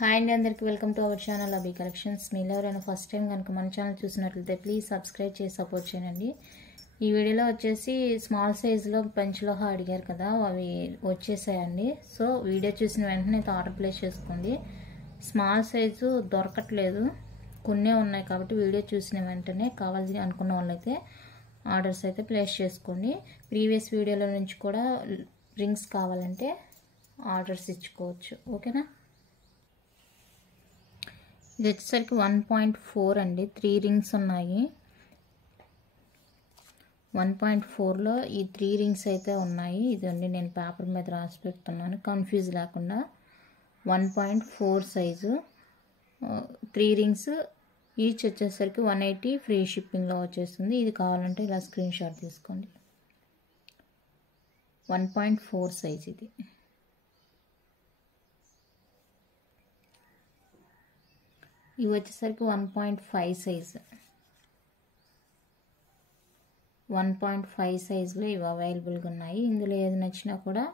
Hi అండి, అందరికీ welcome to our channel Abhi collections. మీరు ఎవరైనా ఫస్ట్ టైం కనుక మన ఛానల్ చూసినట్లయితే ప్లీజ్ సబ్స్క్రైబ్ చేసి సపోర్ట్ చేయండి. ఈ వీడియోలో వచ్చేసి స్మాల్ సైజులో పంచలోహ అడిగారు కదా, అవి వచ్చేసాయండి. సో వీడియో చూసిన వెంటనే ఆర్డర్ ప్లేస్ చేసుకోండి. స్మాల్ సైజు దొరకట్లేదు, కొన్నే ఉన్నాయి కాబట్టి వీడియో చూసిన వెంటనే కావాలి అనుకున్న వాళ్ళైతే ఆర్డర్స్ అయితే ప్లేస్ చేసుకోండి. ప్రీవియస్ వీడియోలో నుంచి కూడా రింగ్స్ కావాలంటే ఆర్డర్స్ ఇచ్చుకోవచ్చు, ఓకేనా. ఇది వచ్చేసరికి 1.4 అండి, 3 రింగ్స్ ఉన్నాయి. 1.4లో ఈ 3 రింగ్స్ అయితే ఉన్నాయి. ఇదండి నేను పేపర్ మీద రాసి పెడుతున్నాను కన్ఫ్యూజ్ లేకుండా. 1.4 సైజు 3 రింగ్స్ ఈచ్ వచ్చేసరికి 180 ఫ్రీ షిప్పింగ్లో వచ్చేస్తుంది. ఇది కావాలంటే ఇలా స్క్రీన్ షాట్ తీసుకోండి. 1.4 సైజ్ ఇది. ఇవి వచ్చేసరికి 1.5 సైజు. 1.5 సైజులో ఇవి అవైలబుల్గా ఉన్నాయి. ఇందులో ఏది నచ్చినా కూడా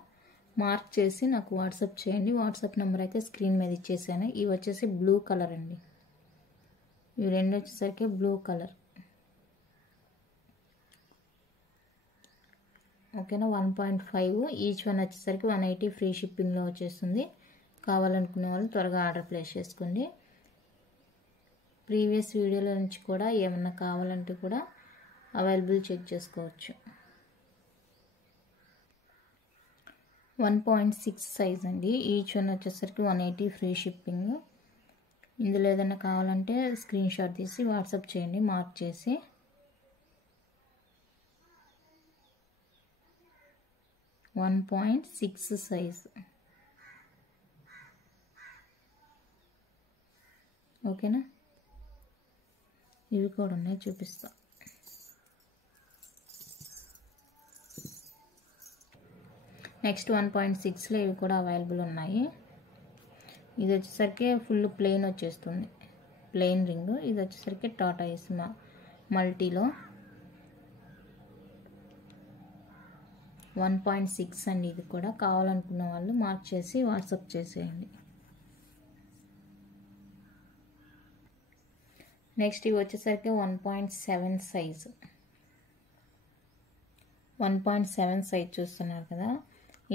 మార్క్ చేసి నాకు వాట్సాప్ చేయండి. వాట్సాప్ నెంబర్ అయితే స్క్రీన్ మీద ఇచ్చేసాను. ఇవి వచ్చేసి బ్లూ కలర్ అండి. ఇవి రెండు వచ్చేసరికి బ్లూ కలర్, ఓకేనా. 1.5 ఈచ్ వన్ వచ్చేసరికి 180 ఫ్రీ షిప్పింగ్లో వచ్చేస్తుంది. కావాలనుకునే వాళ్ళు త్వరగా ఆర్డర్ ప్లేస్ చేసుకోండి. ప్రీవియస్ వీడియోల నుంచి కూడా ఏమన్నా కావాలంటే కూడా అవైలబుల్ చెక్ చేసుకోవచ్చు. 1.6 సైజ్ అండి. ఈచ్ వన్ వచ్చేసరికి 180 ఫ్రీ షిప్పింగ్. ఇందులో ఏదైనా కావాలంటే స్క్రీన్ షాట్ తీసి వాట్సాప్ చేయండి మార్క్ చేసి. .6 సైజ్, ఓకేనా. ఇవి కూడా ఉన్నాయి, చూపిస్తా. నెక్స్ట్ 1.6లో ఇవి కూడా అవైలబుల్ ఉన్నాయి. ఇది వచ్చేసరికి ఫుల్ ప్లెయిన్ వచ్చేస్తుంది, ప్లెయిన్ రింగ్. ఇది వచ్చేసరికి టాటాయిస్ మల్టీలో 1.6 అండి. ఇది కూడా కావాలనుకున్న వాళ్ళు మార్క్ చేసి వాట్సాప్ చేసేయండి. నెక్స్ట్ ఇవి వచ్చేసరికి 1.7 సైజు. 1.7 సైజ్ చూస్తున్నారు కదా,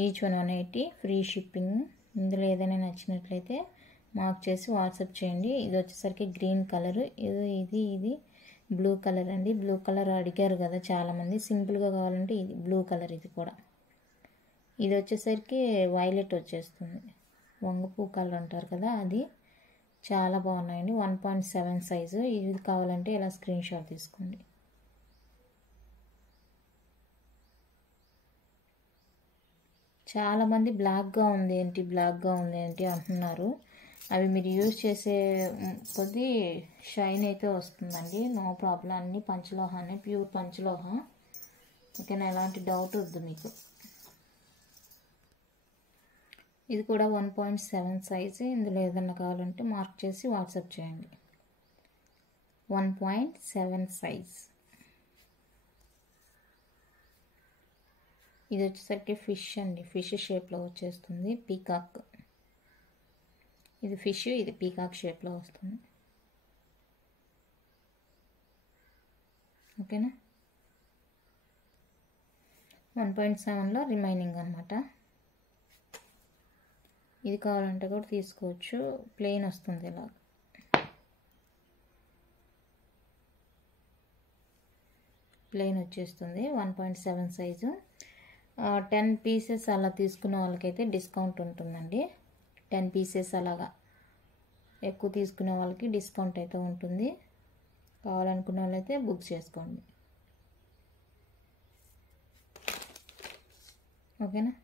ఈచ్ వన్ 180 ఫ్రీ షిప్పింగ్. ఇందులో ఏదైనా నచ్చినట్లయితే మార్క్ చేసి వాట్సాప్ చేయండి. ఇది వచ్చేసరికి గ్రీన్ కలర్, ఇది బ్లూ కలర్ అండి. బ్లూ కలర్ అడిగారు కదా చాలామంది, సింపుల్గా కావాలంటే ఇది బ్లూ కలర్. ఇది కూడా ఇది వచ్చేసరికి వైలెట్ వచ్చేస్తుంది, వంగపూ కలర్ అంటారు కదా అది. చాలా బాగున్నాయండి. 1.7 సైజు. ఇది కావాలంటే ఇలా స్క్రీన్ షాట్ తీసుకోండి. చాలామంది బ్లాక్గా ఉంది ఏంటి అంటున్నారు. అవి మీరు యూజ్ చేసే కొద్దీ షైన్ అయితే వస్తుందండి, నో ప్రాబ్లం. అన్ని పంచలోహాన్ని, ప్యూర్ పంచలోహ, ఓకేనా. ఎలాంటి డౌట్ వద్దు మీకు. ఇది కూడా 1.7 సైజు. ఇందులో ఏదన్నా కావాలంటే మార్క్ చేసి వాట్సాప్ చేయండి. 1.7 సైజ్. ఇది వచ్చేసరికి ఫిష్ అండి, ఫిష్ షేప్లో వచ్చేస్తుంది. పీకాక్, ఇది ఫిష్, ఇది పీకాక్ షేప్లో వస్తుంది, ఓకేనా. 1.7లో రిమైనింగ్ అనమాట. ఇది కావాలంటే కూడా తీసుకోవచ్చు, ప్లెయిన్ వస్తుంది ఇలా. ప్లెయిన్ వచ్చేస్తుంది. 1.7 సైజు. 10 పీసెస్ అలా తీసుకున్న వాళ్ళకైతే డిస్కౌంట్ ఉంటుందండి. 10 పీసెస్ అలాగా ఎక్కువ తీసుకునే వాళ్ళకి డిస్కౌంట్ అయితే ఉంటుంది. కావాలనుకున్న వాళ్ళైతే బుక్ చేసుకోండి, ఓకేనా.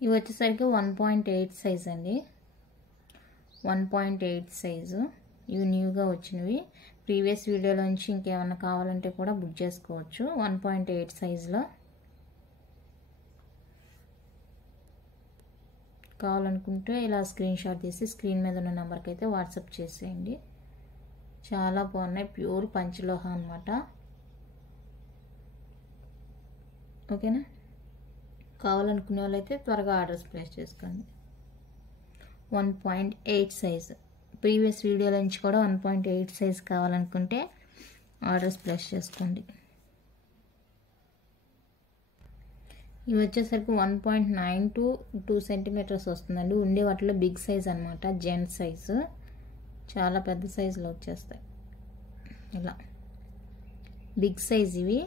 ఇవి వచ్చేసరికి 1.8 సైజ్ అండి. 1.8 సైజు. ఇవి న్యూగా వచ్చినవి. ప్రీవియస్ వీడియోలో నుంచి ఇంకేమన్నా కావాలంటే కూడా బుక్ చేసుకోవచ్చు. 1.8 సైజులో కావాలనుకుంటే ఇలా స్క్రీన్ షాట్ తీసి స్క్రీన్ మీద ఉన్న నెంబర్కి అయితే వాట్సాప్ చేసేయండి. చాలా బాగున్నాయి, ప్యూర్ పంచలోహ అన్నమాట, ఓకేనా. కావాలనుకునే వాళ్ళైతే త్వరగా ఆర్డర్స్ ప్లేస్ చేసుకోండి. 1.8 సైజు. ప్రీవియస్ వీడియోలో నుంచి కూడా 1.8 సైజు కావాలనుకుంటే ఆర్డర్స్ ప్లేస్ చేసుకోండి. ఇవి వచ్చేసరికి 1.9 to 2 సెంటీమీటర్స్ వస్తుందండి. ఉండే వాటిలో బిగ్ సైజ్ అనమాట, జెంట్ సైజు. చాలా పెద్ద సైజులో వచ్చేస్తాయి. ఇలా బిగ్ సైజ్ ఇవి.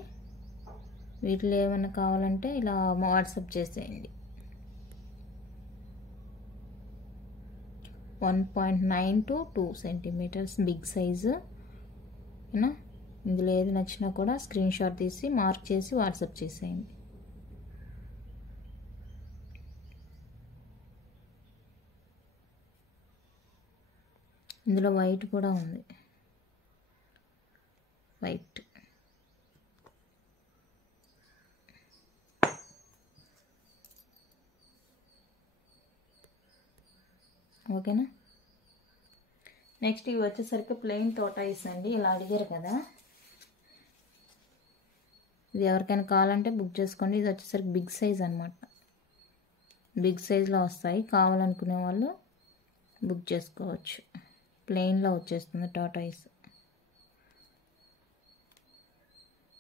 వీటిలో ఏమైనా కావాలంటే ఇలా వాట్సాప్ చేసేయండి. 1.9 to 2 సెంటీమీటర్స్ బిగ్ సైజు. ఓకేనా? ఇందులో ఏది నచ్చినా కూడా స్క్రీన్ షాట్ తీసి మార్క్ చేసి వాట్సాప్ చేసేయండి. ఇందులో వైట్ కూడా ఉంది, వైట్. ఓకేనా? నెక్స్ట్ ఇవి వచ్చేసరికి ప్లెయిన్ తోటాయిస్ అండి. ఇలా అడిగారు కదా, ఇది ఎవరికైనా కావాలంటే బుక్ చేసుకోండి. ఇది వచ్చేసరికి బిగ్ సైజ్ అనమాట, బిగ్ సైజ్లో వస్తాయి. కావాలనుకునే వాళ్ళు బుక్ చేసుకోవచ్చు. ప్లెయిన్లో వచ్చేస్తుంది టాటాయిస్.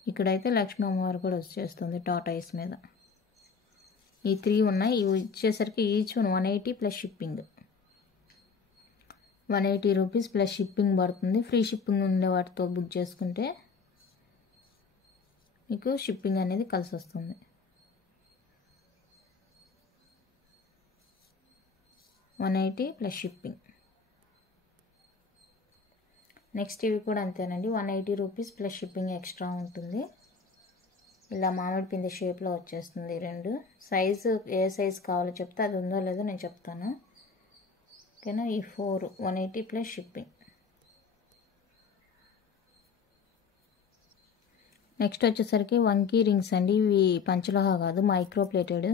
ఇక్కడైతే లక్ష్మీ అమ్మవారు కూడా వచ్చేస్తుంది టాటాయిస్ మీద. ఈ 3 ఉన్నాయి. ఇవి వచ్చేసరికి each 180 plus shipping. 180 rupees plus shipping పడుతుంది. ఫ్రీ షిప్పింగ్ ఉండే వాటితో బుక్ చేసుకుంటే మీకు షిప్పింగ్ అనేది కలిసి వస్తుంది. $180 ప్లస్ షిప్పింగ్. నెక్స్ట్ ఇవి కూడా అంతేనండి, 180 రూపీస్ ప్లస్ షిప్పింగ్ ఎక్స్ట్రా ఉంటుంది. ఇలా మామిడి పిండి షేప్లో వచ్చేస్తుంది. 2 సైజు, ఏ సైజు కావాలో చెప్తే అది ఉందో లేదో నేను చెప్తాను. ఓకేనా? ఈ 4 180 ప్లస్ షిప్పింగ్. నెక్స్ట్ వచ్చేసరికి వంకీ రింగ్స్ అండి. ఇవి పంచలోహ కాదు, మైక్రో ప్లేటెడ్.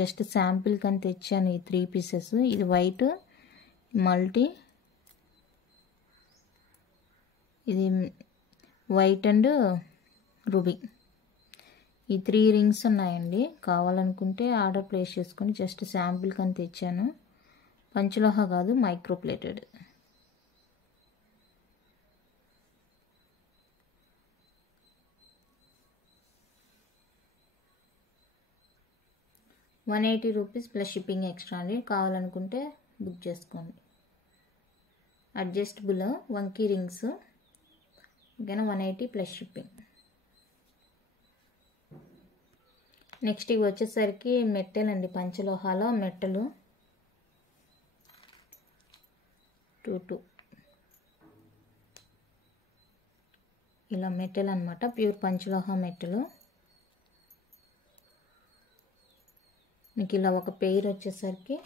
జస్ట్ శాంపిల్ కని తెచ్చాను ఈ 3 పీసెస్. ఇది వైట్, మల్టీ, ఇది వైట్ అండ్ రూబీ. ఈ 3 రింగ్స్ ఉన్నాయండి. కావాలనుకుంటే ఆర్డర్ ప్లేస్ చేసుకొని జస్ట్ శాంపిల్ కని తెచ్చాను. పంచలోహ కాదు, micro plated. $180 plus shipping extra అండి. కావాలనుకుంటే బుక్ చేసుకోండి. అడ్జస్టబుల్ వంకీ రింగ్స్. ఓకేనా? 180 ప్లస్ షిప్పింగ్. నెక్స్ట్ ఇవి వచ్చేసరికి మెట్టెలు అండి, పంచలోహాలో మెట్టలు. 2 ఇలా మెట్టెలు అనమాట, ప్యూర్ పంచలోహ మెట్టెలు. మీకు ఇలా ఒక పెయిర్ వచ్చేసరికి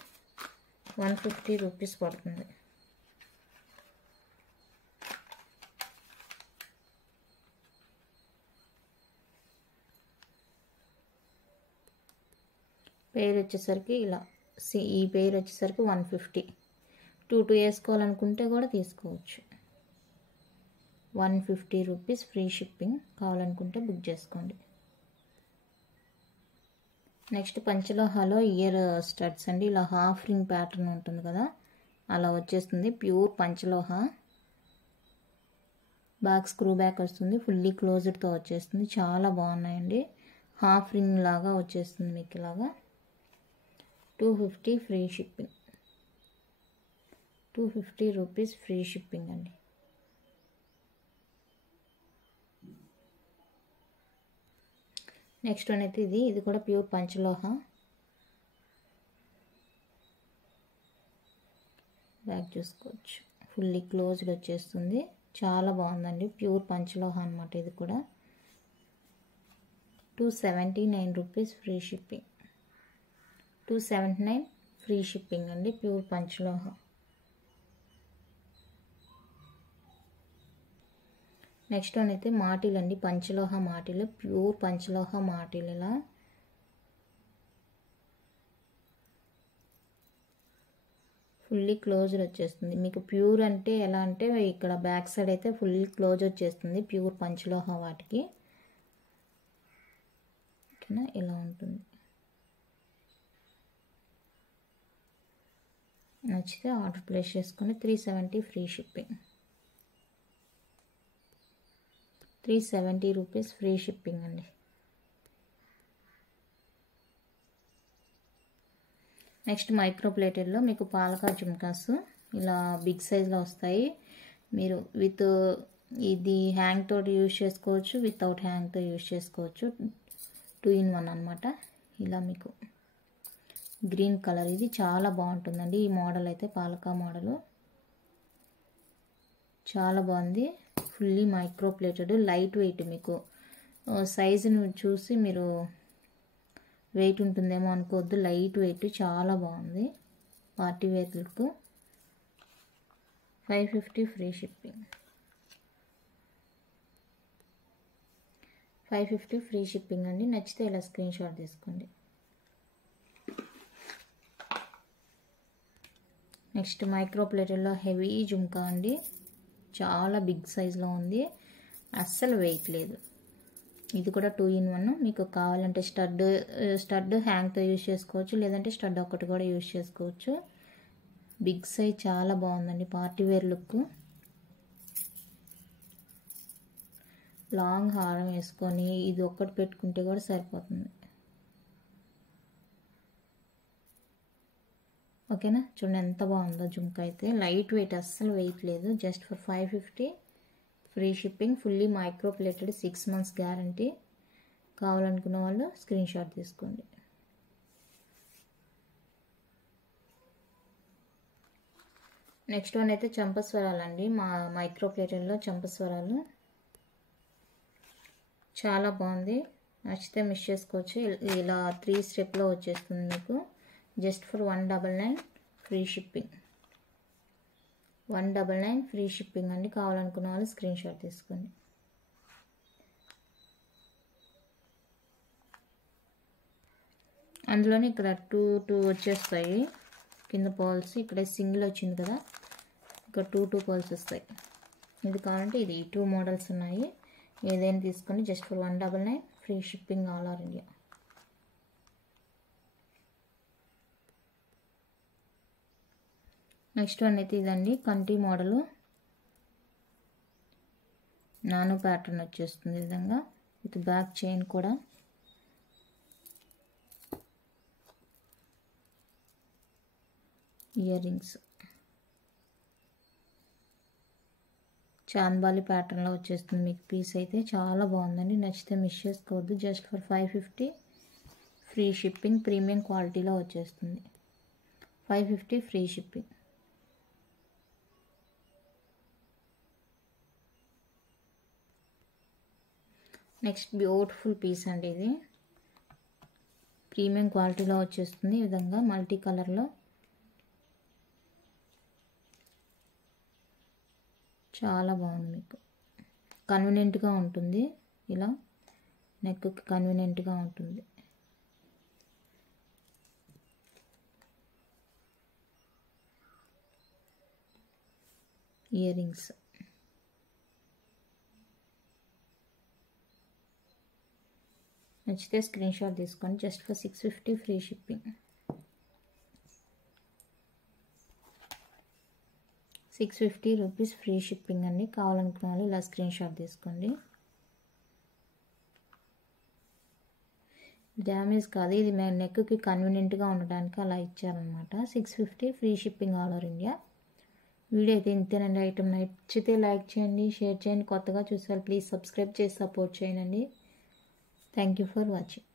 150 రూపీస్ పడుతుంది. పెయిర్ వచ్చేసరికి ఇలా, ఈ పెయిర్ వచ్చేసరికి 150. 2 వేసుకోవాలనుకుంటే కూడా తీసుకోవచ్చు. 150 రూపీస్ ఫ్రీ షిప్పింగ్. కావాలనుకుంటే బుక్ చేసుకోండి. నెక్స్ట్ పంచలోహాలో ఇయర్ స్టడ్స్ అండి. ఇలా హాఫ్ రింగ్ ప్యాటర్న్ ఉంటుంది కదా, అలా వచ్చేస్తుంది. ప్యూర్ పంచలోహ. బ్యాక్ స్క్రూ బ్యాక్ వస్తుంది, ఫుల్లీ క్లోజ్డ్తో వచ్చేస్తుంది. చాలా బాగున్నాయండి. హాఫ్ రింగ్ లాగా వచ్చేస్తుంది మీకు ఇలాగా. 250 free shipping. 250 rupees free shipping అండి. నెక్స్ట్ వన్ అయితే ఇది కూడా ప్యూర్ పంచలోహ. బ్యాక్ చూసుకోవచ్చు, ఫుల్లీ క్లోజ్డ్ వచ్చేస్తుంది. చాలా బాగుందండి. ప్యూర్ పంచలోహ అనమాట. ఇది కూడా 279 rupees free shipping. 279 free shipping అండి, ప్యూర్ పంచలోహ. నెక్స్ట్ వన్ అయితే మాటిల్ అండి, పంచలోహ మాటిల్. ప్యూర్ పంచలోహ మాటిల్. ఇలా ఫుల్లీ క్లోజ్డ్ వచ్చేస్తుంది. మీకు ప్యూర్ అంటే ఎలా అంటే ఇక్కడ బ్యాక్ సైడ్ అయితే ఫుల్లీ క్లోజ్ వచ్చేస్తుంది ప్యూర్ పంచలోహ వాటికి. ఓకేనా? ఇలా ఉంటుంది. నచ్చితే ఆర్డర్ ప్లేస్ చేసుకొని 370 free shipping. 370 rupees free shipping అండి. నెక్స్ట్ మైక్రో ప్లేటెడ్లో మీకు పాలకా జుమ్కాస్ ఇలా బిగ్ సైజ్లో వస్తాయి. మీరు విత్ ఇది హ్యాంగ్ తోటి యూజ్ చేసుకోవచ్చు, వితౌట్ హ్యాంగ్తో యూజ్ చేసుకోవచ్చు. 2 in 1 అనమాట. ఇలా మీకు గ్రీన్ కలర్, ఇది చాలా బాగుంటుందండి. ఈ మోడల్ అయితే పాలకా మోడలు చాలా బాగుంది. Fully micro plated, light weight. మీకు సైజును చూసి మీరు వెయిట్ ఉంటుందేమో అనుకోవద్దు, లైట్ వెయిట్, చాలా బాగుంది. Party wear look. 550 free shipping. 550 free shipping అండి. నచ్చితే ఇలా స్క్రీన్ షాట్ తీసుకోండి. నెక్స్ట్ మైక్రో ప్లేటెడ్లో హెవీ జుమ్కా అండి. చాలా బిగ్ సైజ్లో ఉంది, అస్సలు వెయిట్ లేదు. ఇది కూడా 2 in 1. మీకు కావాలంటే స్టడ్ హ్యాంగ్తో యూజ్ చేసుకోవచ్చు, లేదంటే స్టడ్ ఒక్కటి కూడా యూజ్ చేసుకోవచ్చు. బిగ్ సైజ్, చాలా బాగుందండి. Party wear look. లాంగ్ హారం వేసుకొని ఇది ఒక్కటి పెట్టుకుంటే కూడా సరిపోతుంది. ఓకేనా, చూడండి ఎంత బాగుందో జుమ్కా అయితే. లైట్ వెయిట్, అస్సలు వెయిట్ లేదు. Just for 550 free shipping. Fully micro plated, 6 months guarantee. కావాలనుకున్న వాళ్ళు స్క్రీన్ షాట్ తీసుకోండి. నెక్స్ట్ వన్ అయితే చంపస్వరాలు అండి. మా మైక్రో ప్లేటెడ్లో చంపస్వరాలు చాలా బాగుంది. నచ్చితే మిస్ చేసుకోవచ్చు. ఇలా 3 స్టెప్లో వచ్చేస్తుంది మీకు. Just for 199 free shipping. 199 free shipping అండి. కావాలనుకున్న వాళ్ళు స్క్రీన్ షాట్ తీసుకోండి. అందులోనే ఇక్కడ 2 వచ్చేస్తాయి కింద పర్ల్స్. ఇక్కడ సింగిల్ వచ్చింది కదా, ఇక్కడ 2 పర్ల్స్ వస్తాయి. ఇది కావాలంటే ఇది 2 మోడల్స్ ఉన్నాయి. ఏదైనా తీసుకొని just for 199 free shipping all over India. Next one అయితే ఇదండి, కంటి మోడలు. నానో ప్యాటర్న్ వచ్చేస్తుంది ఈ విధంగా, విత్ బ్యాక్ చైన్ కూడా. ఇయర్ రింగ్స్ చాంబాలి ప్యాటర్న్లో వచ్చేస్తుంది మీకు. పీస్ అయితే చాలా బాగుందండి. నచ్చితే మిస్ చేసుకోవద్దు. Just for 550 free shipping. Premium క్వాలిటీలో వచ్చేస్తుంది. 550 free shipping. Next beautiful piece అండి. ఇది ప్రీమియం క్వాలిటీలో వచ్చేస్తుంది ఈ విధంగా, మల్టీ కలర్లో. చాలా బాగుంది. మీకు కన్వీనియంట్గా ఉంటుంది. ఇలా నెక్కి కన్వీనియంట్గా ఉంటుంది. ఇయర్ రింగ్స్ నచ్చితే స్క్రీన్ షాట్ తీసుకోండి. Just for 650 free shipping. 650 rupees free shipping అండి. కావాలనుకున్న వాళ్ళు ఇలా స్క్రీన్ షాట్ తీసుకోండి. డ్యామేజ్ కాదు, ఇది నెక్కి కన్వీనియంట్గా ఉండడానికి అలా ఇచ్చారనమాట. 650 free shipping all over India. Video అయితే ఇంతేనండి. ఐటమ్ నచ్చితే లైక్ చేయండి, షేర్ చేయండి. కొత్తగా చూసే వాళ్ళు ప్లీజ్ సబ్స్క్రైబ్ చేసి సపోర్ట్ చేయండి. Thank you for watching.